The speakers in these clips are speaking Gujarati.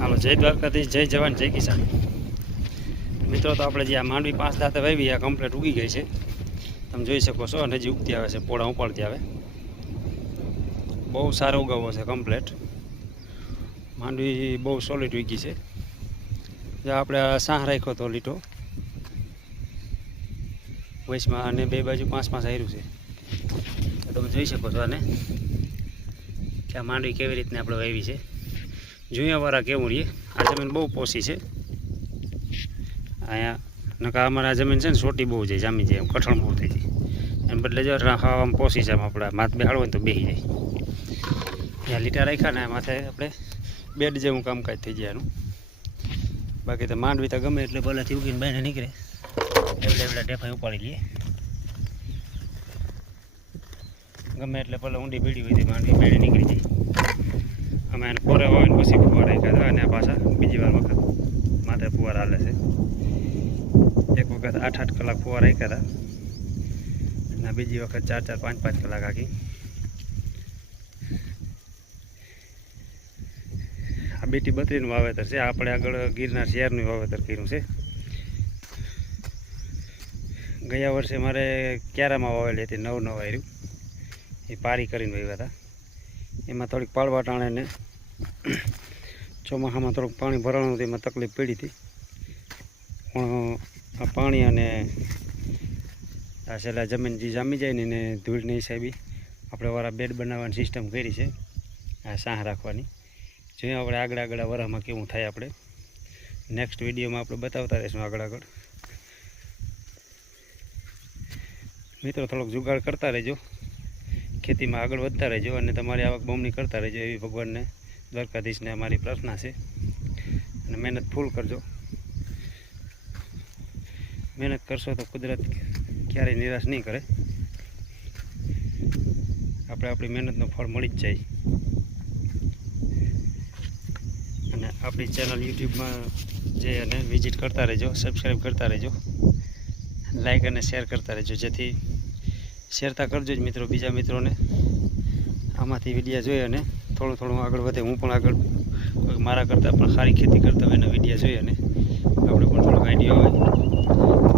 હાલો, જય દ્વારકાધીશ, જય જવાન, જય કિસાન. મિત્રો, તો આપણે જે આ માંડવી 5 દાંતે વાવી આ કમ્પ્લીટ ઉગી ગઈ છે, તમે જોઈ શકો છો. અને હજી ઉગતી આવે છે, પોળા ઉપાડતી આવે. બહુ સારો ઉગાવો છે કમ્પ્લીટ. માંડવી બહુ સોલિડ ઉગી છે. જે આપણે સાહ રાખ્યો તો લીટો વૈશમાં, અને બે બાજુ 5-5 આયરું છે. તમે જોઈ શકો છો આને કે આ માંડવી કેવી રીતને આપણે વાવી છે. જુયાવાળા કેવું રહીએ. આ જમીન બહુ પોસી છે અહીંયા. નકા અમારે આ જમીન છે ને છોટી બહુ જાય, જામી જાય, એમ કઠણ બહુ થઈ જાય. એમ બદલે જો આમ પોસી છે, આમ આપણે માથ બેહાડવો હોય તો બેસી જાય. ત્યાં લીટા રાખ્યા ને માથે આપણે બેડ જેવું કામકાજ થઈ જાય એનું. બાકી તો માંડવી તો ગમે એટલે પહેલાંથી ઉગીને બહાર નીકળે એવડા ઢેફાઈ ઉપાડી લઈએ. ગમે એટલે પહેલાં ઊંડી બીડી હોય માંડવી બહાર નીકળી જાય. અમે એને પોરે હોય ને પછી ફુવારા રાખ્યા હતા, અને આ પાછા બીજી વાર વખત માથે ફુવારા હાલે છે. એક વખત 8-8 કલાક ફુવારા રાખ્યા હતા, અને બીજી વખત 4-4, 5-5 કલાક આખી. આ બેટી બત્રીનું વાવેતર છે. આપણે આગળ ગિરનાર શહેરનું વાવેતર કર્યું છે. ગયા વર્ષે મારે ક્યારામાં વાવેલી હતી, 9 આયરું. એ પારી કરીને વાવ્યા હતા. એમાં થોડીક પાળવા ટાણે ને ચોમાસામાં થોડુંક પાણી ભરાણું હતું, એમાં તકલીફ પડી હતી. પણ આ પાણી અને આ છેલ્લા જમીન જે જામી જાય ને એને ધૂળની હિસાબે આપણે વાળા બેડ બનાવવાની સિસ્ટમ કરી છે, આ સાહ રાખવાની. જોઈએ આપણે આગળ વરામાં કેવું થાય. આપણે નેક્સ્ટ વિડીયોમાં આપણે બતાવતા રહીશું આગળ. મિત્રો, થોડોક જુગાડ કરતા રહેજો, ખેતીમાં આગળ વધતા રહેજો, અને તમારી આવક બમણી કરતા રહેજો, એવી ભગવાનને, દ્વારકાધીશને અમારી પ્રાર્થના છે. અને મહેનત ફૂલ કરજો. મહેનત કરશો તો કુદરત ક્યારેય નિરાશ નહીં કરે. આપણે આપણી મહેનતનું ફળ મળી જ જાય. અને આપણી ચેનલ યુટ્યુબમાં જે અને વિઝિટ કરતા રહેજો, સબસ્ક્રાઈબ કરતા રહેજો, લાઈક અને શેર કરતા રહેજો. જેથી શેરતા કરજો જ મિત્રો, બીજા મિત્રોને આમાંથી વિડીયા જોઈ અને થોડું આગળ વધે. હું પણ આગળ કોઈ મારા કરતાં પણ સારી ખેતી કરતા હોય એના વિડીયા જોઈ અને આપણે પણ થોડોક આઈડિયા હોય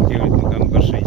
કેવી રીતનું કામ કરશું.